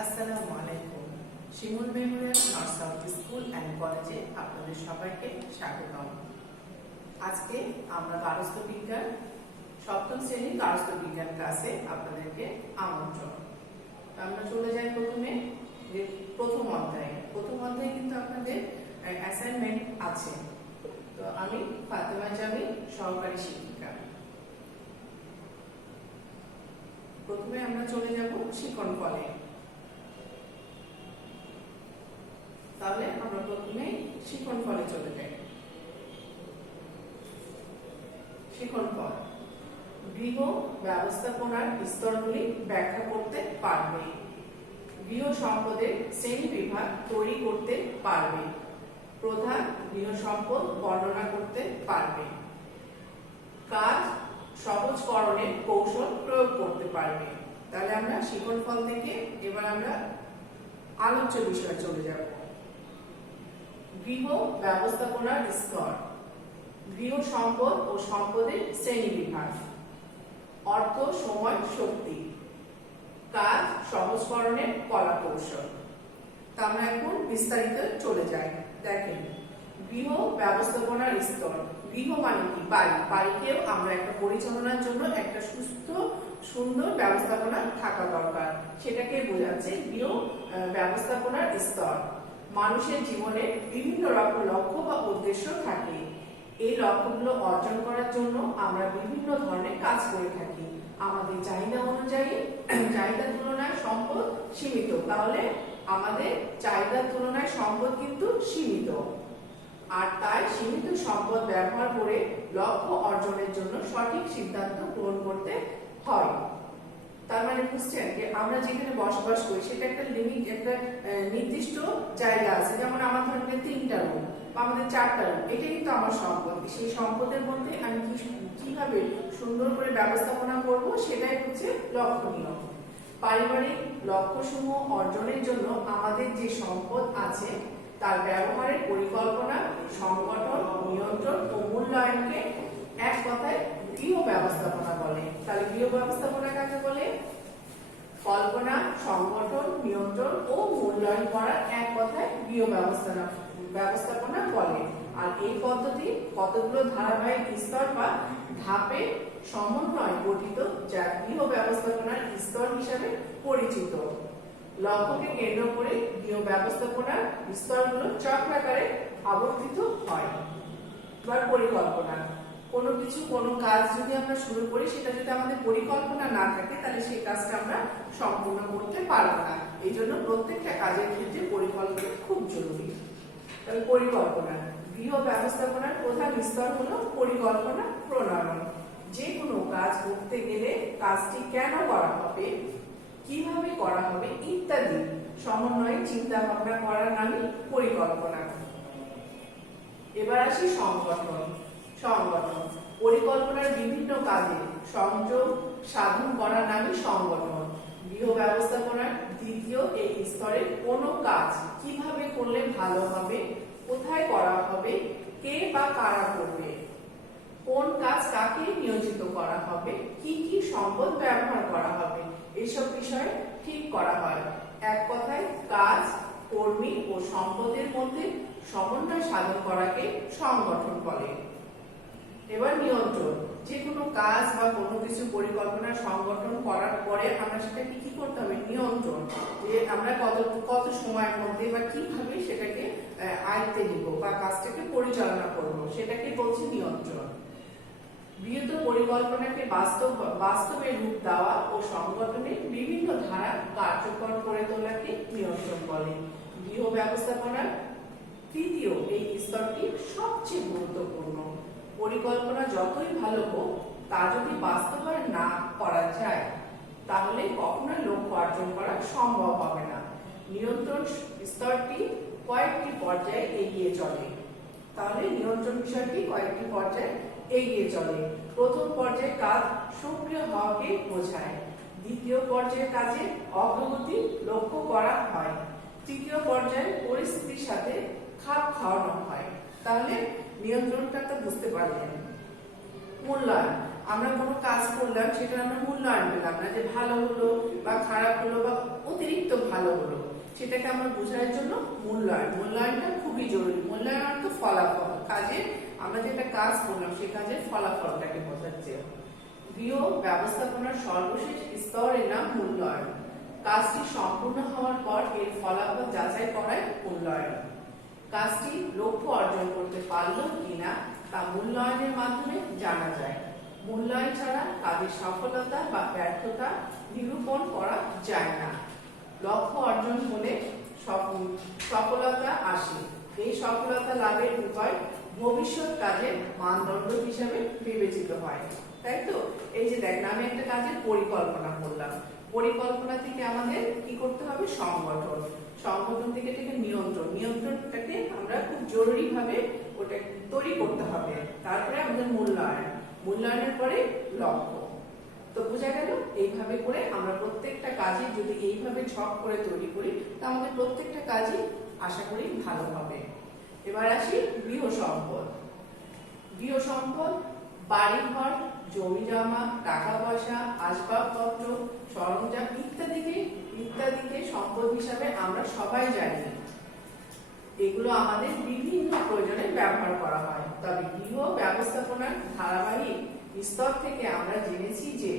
আসসালামু আলাইকুম। Shimul memorial north south school and কলেজে আপনাদের সবাইকে স্বাগতম। আজকে আমরা গার্হস্থ্য বিজ্ঞান সপ্তম শ্রেণীর গার্হস্থ্য বিজ্ঞান ক্লাসে আপনাদেরকে আমন্ত্রণ। আমরা চলে যাই প্রথমে যে প্রথম অধ্যায়ে কিন্তু আপনাদের অ্যাসাইনমেন্ট আছে। তো আমি ফাতেমা জামিল, সহকারী শিক্ষিকা। প্রথমে আমরা চলে যাব শিকন ফলে। তাহলে আমরা প্রথমে শিকন ফলে চলে যাই। শিকন ফল গৃহ ব্যবস্থাপনার স্তরগুলি ব্যাখ্যা করতে পারবে, গৃহ সম্পদের শ্রেণী বিভাগ তৈরি করতে পারবে, প্রধান গৃহ সম্পদ বর্ণনা করতে পারবে, কাজ সহজকরণের কৌশল প্রয়োগ করতে পারবে। তাহলে আমরা শিকন ফল থেকে এবার আমরা আলোচ্য বিষয়ে চলে যাব। গৃহ ব্যবস্থাপনার স্তর, গৃহ সম্পদ ও সম্পদের শ্রেণী বিভাগ, অর্থ সময় শক্তি, কাজ সহজকরণের কলা কৌশল। তা আমরা এখন বিস্তারিত চলে যাই। দেখেন, গৃহ ব্যবস্থাপনার স্তর। গৃহ মানে কি? বাড়ি। বাড়িকেও আমরা একটা পরিচালনার জন্য একটা সুস্থ সুন্দর ব্যবস্থাপনা থাকা দরকার, সেটাকে বোঝাচ্ছে গৃহ ব্যবস্থাপনার স্তর। মানুষের জীবনে বিভিন্ন রকম লক্ষ্য বা উদ্দেশ্য থাকে। এই লক্ষ্যগুলো অর্জন করার জন্য আমরা বিভিন্ন ধরনের কাজ করে থাকি। আমাদের চাহিদা অনুযায়ী চাহিদার তুলনায় সম্পদ সীমিত, তাহলে আমাদের চাহিদার তুলনায় সম্পদ কিন্তু সীমিত, আর তাই সীমিত সম্পদ ব্যবহার করে লক্ষ্য অর্জনের জন্য সঠিক সিদ্ধান্ত গ্রহণ করতে হয়। তার মানে বুঝছেন যে আমরা যেখানে বসবাস করি সেটা একটা লিমিট, একটা নির্দিষ্ট জায়গা আছে। যেমন আমার ধরেন 3টা রুম বা আমাদের 4টা রুম, এটা কিন্তু আমার সম্পদ। সেই সম্পদের মধ্যে আমি কিভাবে সুন্দর করে ব্যবস্থাপনা করব সেটাই হচ্ছে লক্ষণীয়। পারিবারিক লক্ষ্যসমূহ অর্জনের জন্য আমাদের যে সম্পদ আছে তার ব্যবহারের পরিকল্পনা, সংগঠন, নিয়ন্ত্রণ ও মূল্যায়নকে এক কথায় গৃহ ব্যবস্থাপনা বলে। তাহলে গৃহ ব্যবস্থাপনা কাকে বলে? কল্পনা, সংগঠন, নিয়ন্ত্রণ ও মূল্যায়ন করার এক কথায় গৃহ ব্যবস্থাপনা বলে। আর এই পদ্ধতি কতগুলো ধারাবাহিক স্তর বা ধাপে সমন্বয় গঠিত, যা গৃহ ব্যবস্থাপনার স্তর হিসাবে পরিচিত। লক্ষ্যকে কেন্দ্র করে গৃহ ব্যবস্থাপনার স্তরগুলো চক্রাকারে আবর্তিত হয়। বা পরিকল্পনা, কোনো কাজ যদি আমরা শুরু করি, সেটা যদি আমাদের পরিকল্পনা না থাকে তাহলে সেই কাজটা আমরা সম্পূর্ণ করতে পারবো না। এই জন্য প্রত্যেকটা কাজের ক্ষেত্রে পরিকল্পনা খুব জরুরি। তাহলে পরিকল্পনা, গৃহ ব্যবস্থাপনার প্রধান স্তর হলো পরিকল্পনা প্রণয়ন। যে কোনো কাজ করতে গেলে কাজটি কেন করা হবে, কিভাবে করা হবে ইত্যাদি সমন্বয়ে চিন্তা ভাবনা করার নামই পরিকল্পনা। এবার আসি সংগঠন। পরিকল্পনার বিভিন্ন কাজে সংযোগ সাধন করার নামই সংগঠন। গৃহ ব্যবস্থাপনার দ্বিতীয় এই স্তরের কোনো কাজ কিভাবে করলে ভালো হবে, কোথায় করা হবে, কে বা কারা করবে, কোন কাজ কাকে নিয়োজিত করা হবে, কি কি সম্পদ ব্যবহার করা হবে, এইসব বিষয়ে ঠিক করা হয়। এক কথায় কাজ, কর্মী ও সম্পদের মধ্যে সমন্বয় সাধন করাকে সংগঠন বলে। এবার নিয়ন্ত্রণ। যে কোনো কাজ বা কোনো কিছু পরিকল্পনা সংগঠন করার পরে আমরা সেটাকে কি করতে হবে? নিয়ন্ত্রণ। যে আমরা কত সময়ের মধ্যে বা কিভাবে সেটাকে আয়ত্তে নিব বা কাজটাকে পরিচালনা করব, সেটাকে বলছি নিয়ন্ত্রণ। বৃহৎ পরিকল্পনাকে বাস্তবে রূপ দেওয়া ও সংগঠনের বিভিন্ন ধারা কার্যকর করে তোলাকে নিয়ন্ত্রণ বলে। গৃহ ব্যবস্থাপনার তৃতীয় এই স্তরটি সবচেয়ে গুরুত্বপূর্ণ। পরিকল্পনা যতই ভালো হোক, তা যদি বাস্তবায়ন না করা যায় তাহলে কখনোই লক্ষ্য অর্জন করা সম্ভব হবে না। নিয়ন্ত্রণ স্তরটি কয়েকটি পর্যায়ে এগিয়ে চলে। তাহলে নিয়ন্ত্রণ বিষয়টি কয়েকটি পর্যায়ে এগিয়ে চলে। প্রথম পর্যায়ে কাজ সক্রিয় হওয়াকে বোঝায়। দ্বিতীয় পর্যায়ে কাজে অগ্রগতি লক্ষ্য করা হয়। তৃতীয় পর্যায়ে পরিস্থিতির সাথে খাপ খাওয়ানো হয়। তাহলে নিয়ন্ত্রণটা তো বুঝতে পারলেন। মূল্যায়ন, আমরা কোনো কাজ করলাম, সেটা আমরা মূল্যায়ন পেলাম না, যে ভালো হলো বা খারাপ হলো বা অতিরিক্ত ভালো সেটাকে আমরা বোঝার জন্য মূল্যায়নটা খুবই জরুরি। মূল্যায়ন অর্থ ফলাফল, কাজে আমরা যেটা কাজ করলাম সেই কাজের ফলাফলটাকে বোঝাচ্ছে। গৃহ ব্যবস্থাপনার সর্বশেষ স্তরের নাম মূল্যায়ন। কাজটি সম্পূর্ণ হওয়ার পর এর ফলাফল যাচাই করাই মূল্যায়ন। কাজটি লক্ষ্য অর্জন করতে পারলো কিনা তা মূল্যায়নের মাধ্যমে জানা যায়। মূল্যায়ন ছাড়া কাজের সফলতা বা ব্যর্থতা নিরূপণ করা যায় না। লক্ষ্য অর্জন হলে সফলতা আসে। এই সফলতা লাভের উপায় ভবিষ্যৎ কাজের মানদণ্ড হিসাবে বিবেচিত হয়। তাই তো? এই যে দেখ, আমি একটা কাজের পরিকল্পনা করলাম, পরিকল্পনা থেকে আমাদের কি করতে হবে? সংগঠন থেকে নিয়ন্ত্রণটাকে আমরা খুব জরুরি ভাবে ওটা তৈরি করতে হবে। তারপরে আমাদের মূল্যায়নের পরে লক্ষ্য। তো বোঝা গেল, এইভাবে করে আমরা প্রত্যেকটা কাজে যদি এইভাবে ছক করে তৈরি করি তা আমাদের প্রত্যেকটা কাজই আশা করি ভালো হবে। এবার আসি গৃহ সম্পদ বাড়িঘর, জমি জমা, টাকা পয়সা, আসবাবপত্র, সরঞ্জাম ইত্যাদিকে সম্পদ হিসাবে আমরা সবাই জানি। এগুলো আমাদের বিভিন্ন প্রয়োজনে ব্যবহার করা হয়। তবে গৃহ ব্যবস্থাপনার ধারাবাহিক স্তর থেকে আমরা জেনেছি যে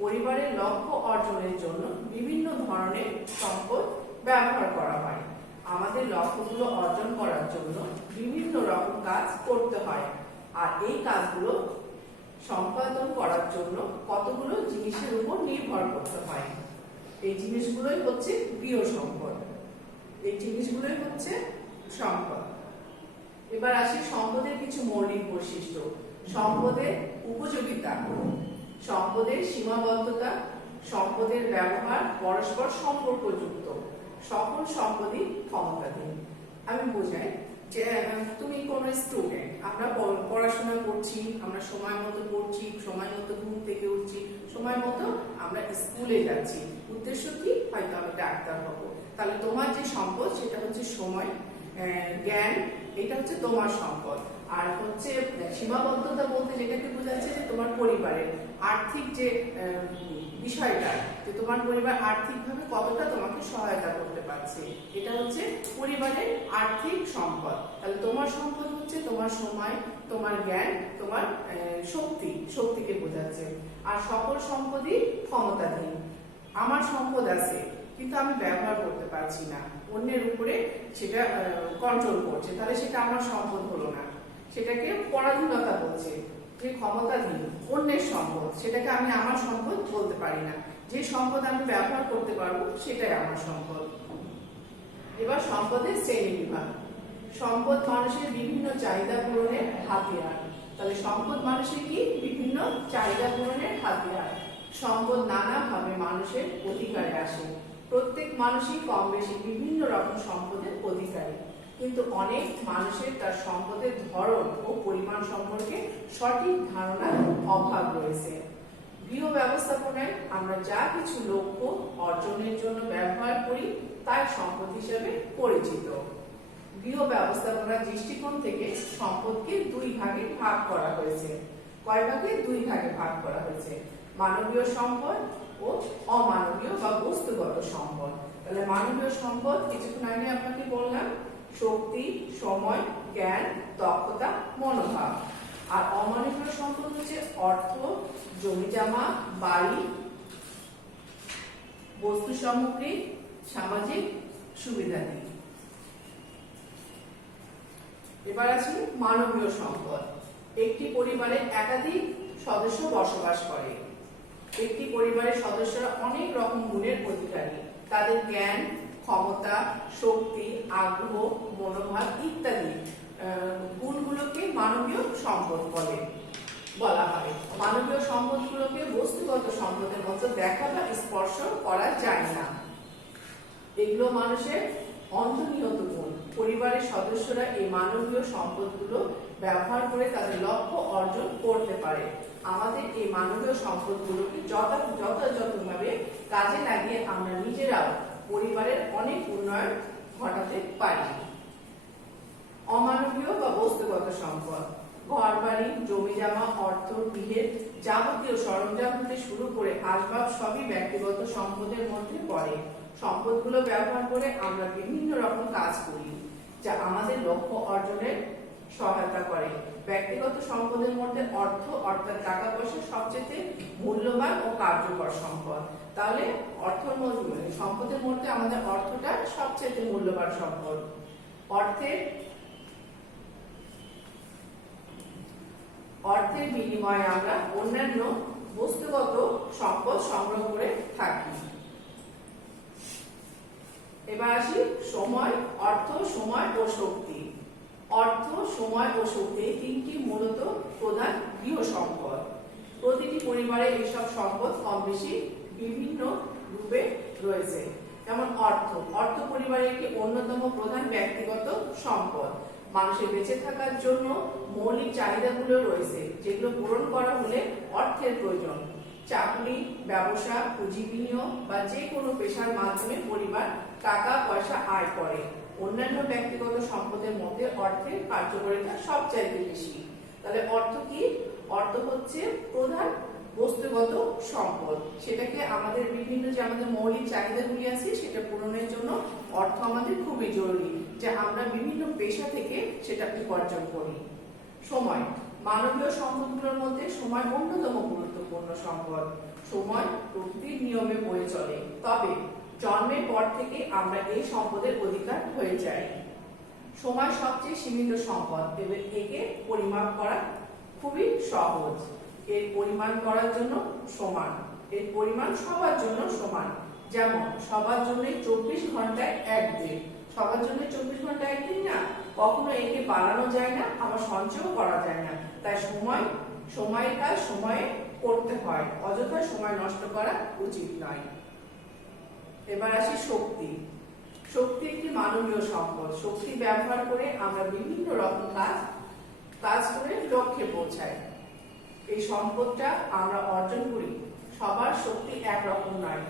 পরিবারের লক্ষ্য অর্জনের জন্য বিভিন্ন ধরনের সম্পদ ব্যবহার করা হয়। আমাদের লক্ষ্যগুলো অর্জন করার জন্য বিভিন্ন রকম কাজ করতে হয়, আর এই কাজগুলো সম্পাদন করার জন্য কতগুলো জিনিসের উপর নির্ভর করতে হয়। এই জিনিসগুলোই হচ্ছে গৃহ সম্পদ। এবার আসি সম্পদের কিছু মৌলিক বৈশিষ্ট্য। সম্পদের উপযোগিতা, সম্পদের সীমাবদ্ধতা, সম্পদের ব্যবহার পরস্পর সম্পর্কযুক্ত, সকল সম্পদই ক্ষমতাধীন। আমি বোঝাই যে তুমি কোনো স্টুডেন্ট, আমরা পড়াশোনা করছি, আমরা সময় মতো পড়ছি, সময় মতো ঘুম থেকে উঠছি, সময় মতো আমরা স্কুলে যাচ্ছি। উদ্দেশ্য কি? হয়তো আমি ডাক্তার হব। তাহলে তোমার যে সম্পদ সেটা হচ্ছে সময়, জ্ঞান, এটা হচ্ছে তোমার সম্পদ। আর হচ্ছে সীমাবদ্ধতা বলতে যেটাকে বোঝাচ্ছে যে তোমার পরিবারের আর্থিক যে বিষয়টা, যে তোমার পরিবার আর্থিকভাবে কতটা তোমাকে সহায়তা করতে পারছে, এটা হচ্ছে পরিবারের আর্থিক সম্পদ। তাহলে তোমার সম্পদ হচ্ছে তোমার সময়, তোমার জ্ঞান, তোমার শক্তিকে বোঝাচ্ছে। আর সকল সম্পদই ক্ষমতাধীন। আমার সম্পদ আছে কিন্তু আমি ব্যবহার করতে পারছি না, অন্যের উপরে সেটা কন্ট্রোল করছে, তাহলে সেটা আমার সম্পদ হলো না। সেটাকে পরাধীনতা বলছে। যে ক্ষমতাধীন অন্যের সম্পদ, সেটাকে আমি আমার সম্পদ বলতে পারি না। যে সম্পদ আমি ব্যবহার করতে পারবো সেটাই আমার সম্পদ। এবার সম্পদের শ্রেণীবিভাগ। সম্পদ মানুষের বিভিন্ন চাহিদা পূরণের হাতিয়ার। তাহলে সম্পদ মানুষের কি? বিভিন্ন চাহিদা পূরণের হাতিয়ার। সম্পদ নানাভাবে মানুষের অধিকারে আসে। প্রত্যেক মানুষই কম বেশি বিভিন্ন রকম সম্পদের অধিকারী, কিন্তু অনেক মানুষের তার সম্পদের ধরন ও পরিমাণ সম্পর্কে সঠিক ধারণার অভাব রয়েছে। গৃহ ব্যবস্থাপনায় আমরা যা কিছু লক্ষ্য অর্জনের জন্য ব্যবহার করি তাই সম্পদ হিসেবে পরিচিত। গৃহ ব্যবস্থাপনার দৃষ্টিকোণ থেকে সম্পদকে দুই ভাগে ভাগ করা হয়েছে। কয় ভাগে? দুই ভাগে ভাগ করা হয়েছে। মানবীয় সম্পদ ও অমানবীয় বা বস্তুগত সম্পদ। তাহলে মানবীয় সম্পদ কিছুক্ষণ আগে আপনাকে বললাম, শক্তি, সময়, জ্ঞান, দক্ষতা, মনোভাব। আর অমানবীয় সম্পদ হচ্ছে অর্থ, জমিজমা, বাড়ি, বস্তু সামগ্রী, সামাজিক সুবিধাদি। এবার আছে মানবীয় সম্পদ। একটি পরিবারে একাধিক সদস্য বসবাস করে। একটি পরিবারের সদস্যরা অনেক রকম গুণের অধিকারী। তাদের জ্ঞান, ক্ষমতা, শক্তি, আগ্রহ, মনোভাব ইত্যাদি গুণগুলোকে মানবীয় সম্পদ বলা হয়। মানবীয় সম্পদগুলোকে বস্তুগত সম্পদের মতো দেখা বা স্পর্শ করা যায় না। এগুলো মানুষের অন্তর্নিহিত গুণ। পরিবারের সদস্যরা এই মানবীয় সম্পদগুলো ব্যবহার করে তাদের লক্ষ্য অর্জন করতে পারে। আমাদের এই মানবীয় সম্পদগুলোকে যথাযথভাবে কাজে লাগিয়ে আমরা নিজেরাও পরিবারের অনেক উন্নয়ন ঘটাতে পারি। অমানবীয় বা বস্তুগত সম্পদ। ঘর বাড়ি, জমিজমা, অর্থ, গৃহের যাবতীয় সরঞ্জাম থেকে শুরু করে আসবাব সবই ব্যক্তিগত সম্পদের মধ্যে পড়ে। সম্পদগুলো ব্যবহার করে আমরা বিভিন্ন রকম কাজ করি যা আমাদের লক্ষ্য অর্জনের সহায়তা করে। ব্যক্তিগত সম্পদের মধ্যে অর্থ অর্থাৎ টাকা পয়সা সবচেয়ে মূল্যবান ও কার্যকর সম্পদ। তাহলে সম্পদের মধ্যে আমাদের অর্থটা সবচেয়ে মূল্যবান সম্পদ। অর্থের বিনিময়ে আমরা অন্যান্য বস্তুগত সম্পদ সংগ্রহ করে থাকি। এবার আসি সময়, অর্থ, সময় ও শক্তি। অর্থ, সময় ও শক্তি এই তিনটি মূলত প্রধান গৃহ সম্পদ। প্রতিটি পরিবারে এইসব সম্পদ কম বেশি বিভিন্ন রূপে রয়েছে। যেমন অর্থ পরিবারের একটি অন্যতম প্রধান ব্যক্তিগত সম্পদ। মানুষের বেঁচে থাকার জন্য মৌলিক চাহিদাগুলো রয়েছে যেগুলো পূরণ করা হলে অর্থের প্রয়োজন। চাকরি, ব্যবসা, পুঁজি বিনিয়োগ বা যে কোনো পেশার মাধ্যমে পরিবার টাকা পয়সা আয় করে। অন্যান্য ব্যক্তিগত সম্পদের মধ্যে অর্থের কার্যকারিতা সবচাইতে বেশি। তাহলে অর্থ কি? অর্থ হচ্ছে প্রধান বস্তুগত সম্পদ। সেটাকে আমাদের বিভিন্ন যে আমাদের মৌলিক চাহিদাগুলি আছে সেটা পূরণের জন্য অর্থ আমাদের খুবই জরুরি, যে আমরা বিভিন্ন পেশা থেকে সেটা উপার্জন করি। সময়, মানবীয় সম্পদগুলোর মধ্যে সময় অন্যতম গুরুত্বপূর্ণ সম্পদ। সময় প্রকৃতির নিয়মে বয়ে চলে, তবে জন্মের পর থেকে আমরা এই সম্পদের অধিকার হয়ে যাই। সময় সবচেয়ে সীমিত সম্পদ, একে পরিমাপ করা খুবই সহজ। এর পরিমাণ করার জন্য সমান, এর পরিমাণ সবার জন্য সমান। যেমন সবার জন্য 24 ঘন্টায় একদিন, সবার জন্য 24 ঘন্টা একদিন না, কখনো একে বাড়ানো যায় না, আবার সঞ্চয় করা যায় না। তাই সময়ের কাজ সময়ে করতে হয়, অযথা সময় নষ্ট করা উচিত নয়। এবার আসি শক্তি। শক্তি একটি মানবীয় সম্পদ। শক্তি ব্যবহার করে আমরা বিভিন্ন রকম কাজ করে লক্ষ্যে পৌঁছাই। এই সম্পদটা আমরা অর্জন করি। সবার শক্তি একরকম নয়।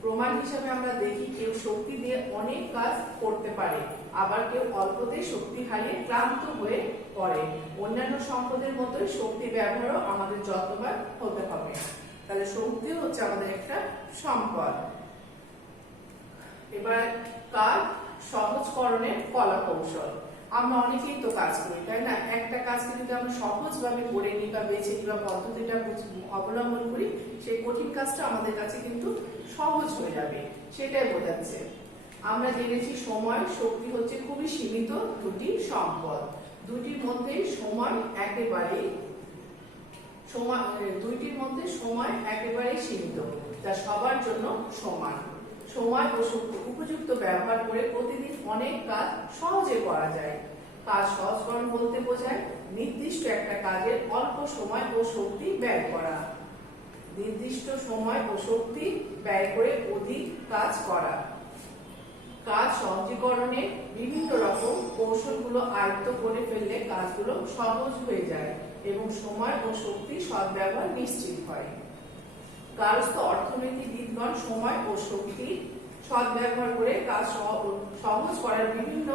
প্রমাণ হিসাবে আমরা দেখি কেউ শক্তি দিয়ে অনেক কাজ করতে পারে, আবার কেউ অল্পতে শক্তি হারিয়ে ক্লান্ত হয়ে পড়ে। অন্যান্য সম্পদের মতোই শক্তি ব্যবহারও আমাদের যত্নবান হতে হবে। তাহলে শক্তি হচ্ছে আমাদের একটা সম্পদ। এবার কাজ সহজকরণের কলা কৌশল। আমরা অনেকেই তো কাজ করি, তাই না? একটা কাজকে যদি আমরা সহজভাবে করে নিই বা বেছে নিই বা পদ্ধতিটা অবলম্বন করি, সেই কঠিন কাজটা আমাদের কাছে কিন্তু সহজ হয়ে যাবে, সেটাই বোঝাচ্ছে। আমরা জেনেছি সময়, শক্তি হচ্ছে খুবই সীমিত দুটি সম্পদ। দুইটির মধ্যে সময় একেবারে সীমিত, যা সবার জন্য সমান। সময় ও শক্তি উপযুক্ত ব্যবহার করে প্রতিদিন অনেক কাজ সহজে করা যায়। কাজ সহজকরণ বলতে বোঝায় নির্দিষ্ট একটা কাজের অল্প সময় ও শক্তি ব্যয় করা। নির্দিষ্ট সময় ও শক্তি ব্যয় করে অধিক কাজ করা। কাজ সহজীকরণে বিভিন্ন রকম কৌশলগুলো আয়ত্ত করে ফেললে কাজগুলো সহজ হয়ে যায় এবং সময় ও শক্তির সদ্ব্যবহার নিশ্চিত হয়। কারস্থ অর্থনীতিবিদগণ সময় ও শক্তি সদ্ব্যবহার করে কাজ সহজ করার বিভিন্ন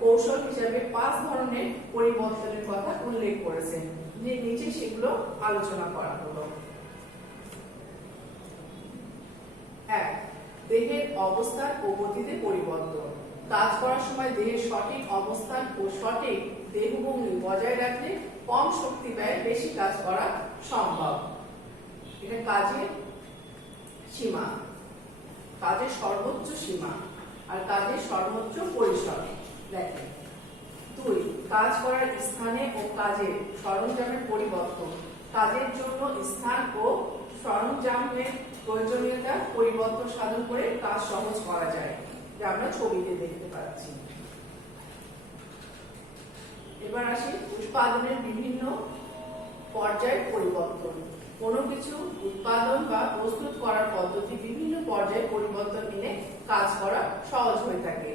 কৌশল হিসেবে 5 ধরনের পরিবর্তনের কথা উল্লেখ করেছেন, নিচে সেগুলো আলোচনা করা হলো। 1. দেহের অবস্থান ও গতিতে পরিবর্তন। কাজ করার সময় দেহের সঠিক অবস্থান ও সঠিক দেহভঙ্গি বজায় রাখলে কম শক্তি ব্যয়ে বেশি কাজ করা সম্ভব। এটা কাজের সীমা, কাজের সর্বোচ্চ সীমা আর কাজের সর্বোচ্চ পরিসর দেখেন। 2. কাজ করার স্থানে ও কাজের সরঞ্জামের পরিবর্তন। কাজের জন্য স্থান ও সরঞ্জামের প্রয়োজনীয়তা পরিবর্তন সাধন করে কাজ সহজ করা যায়, যা আমরা ছবিতে দেখতে পাচ্ছি। এবার আসি উৎপাদনের বিভিন্ন পর্যায়ে পরিবর্তন। কোনো কিছু উৎপাদন বা প্রস্তুত করার পদ্ধতি বিভিন্ন পর্যায়ে পরিবর্তন এনে কাজ করা সহজ হয়ে থাকে।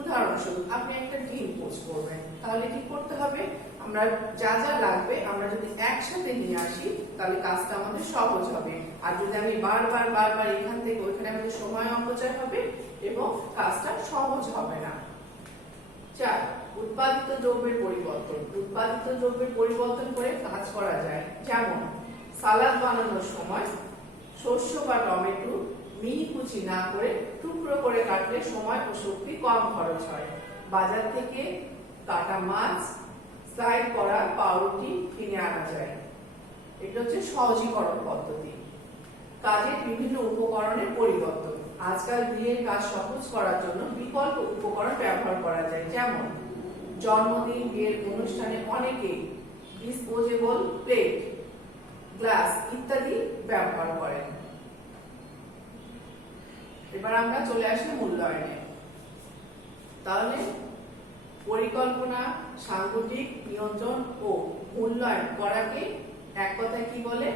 উদাহরণস্বরূপ আপনি একটা ডিম পোস্ট করবেন, তাহলে কি করতে হবে? আমরা যা যা লাগবে আমরা যদি একসাথে নিয়ে আসি তাহলে কাজটা আমাদের সহজ হবে। আর যদি আমি বারবার এখান থেকে ওইখানে আমাদের সময় অপচয় হবে এবং কাজটা সহজ হবে না। 4. উৎপাদিত দ্রব্যের পরিবর্তন। উৎপাদিত দ্রব্যের পরিবর্তন করে কাজ করা যায়, যেমন সালাদ বানানোর সময় শস্য বা টমেটো মিহি কুচি না করে টুকরো করে কাটলে সময় ও শক্তি কম খরচ হয়। বাজার থেকে কাটা মাছ, স্লাইড করা পাউরুটি কিনে আনা যায়। এটা হচ্ছে সহজীকরণ পদ্ধতি। কাজের বিভিন্ন উপকরণের পরিবর্তন। আজকাল বিয়ের কাজ সহজ করার জন্য বিকল্প উপকরণ ব্যবহার করা যায়, যেমন জন্মদিন, বিয়ের অনুষ্ঠানে অনেকেই ডিসপোজেবল প্লেট, গ্লাস ইত্যাদি ব্যবহার করেন। এবার আমরা চলে আসি মূল্যায়নে। তাহলে পরিকল্পনা, সাংগঠনিক নিয়ন্ত্রণ ও মূল্যায়ন করাকে এক কথায় কি বলে?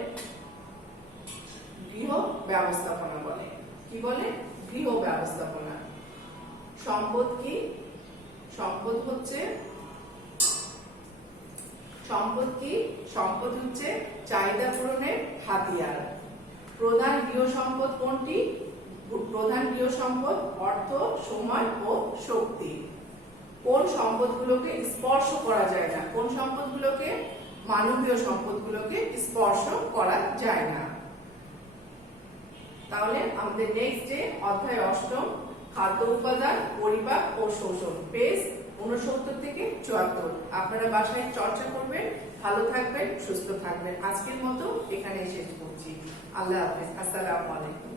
গৃহ ব্যবস্থাপনা বলে। কি বলে? গৃহ ব্যবস্থাপনা। সম্পদ কি? সম্পদ হচ্ছে চাহিদা পূরণের হাতিয়ার। প্রধান গৃহ সম্পদ কোনটি? প্রধান গৃহ সম্পদ অর্থ, সময় ও শক্তি। কোন সম্পদগুলোকে স্পর্শ করা যায় না? কোন সম্পদগুলোকে? মানবীয় সম্পদগুলোকে স্পর্শ করা যায় না। তাহলে আমাদের নেক্সট ডে অধ্যায় 8 খাদ্য উপাদান, পরিপাক ও শোষণ, পেজ 69 থেকে 74। আপনারা বাসায় চর্চা করবেন। ভালো থাকবেন, সুস্থ থাকবেন। আজকের মতো এখানে শেষ করছি। আল্লাহ হাফেজ। আসসালামু আলাইকুম।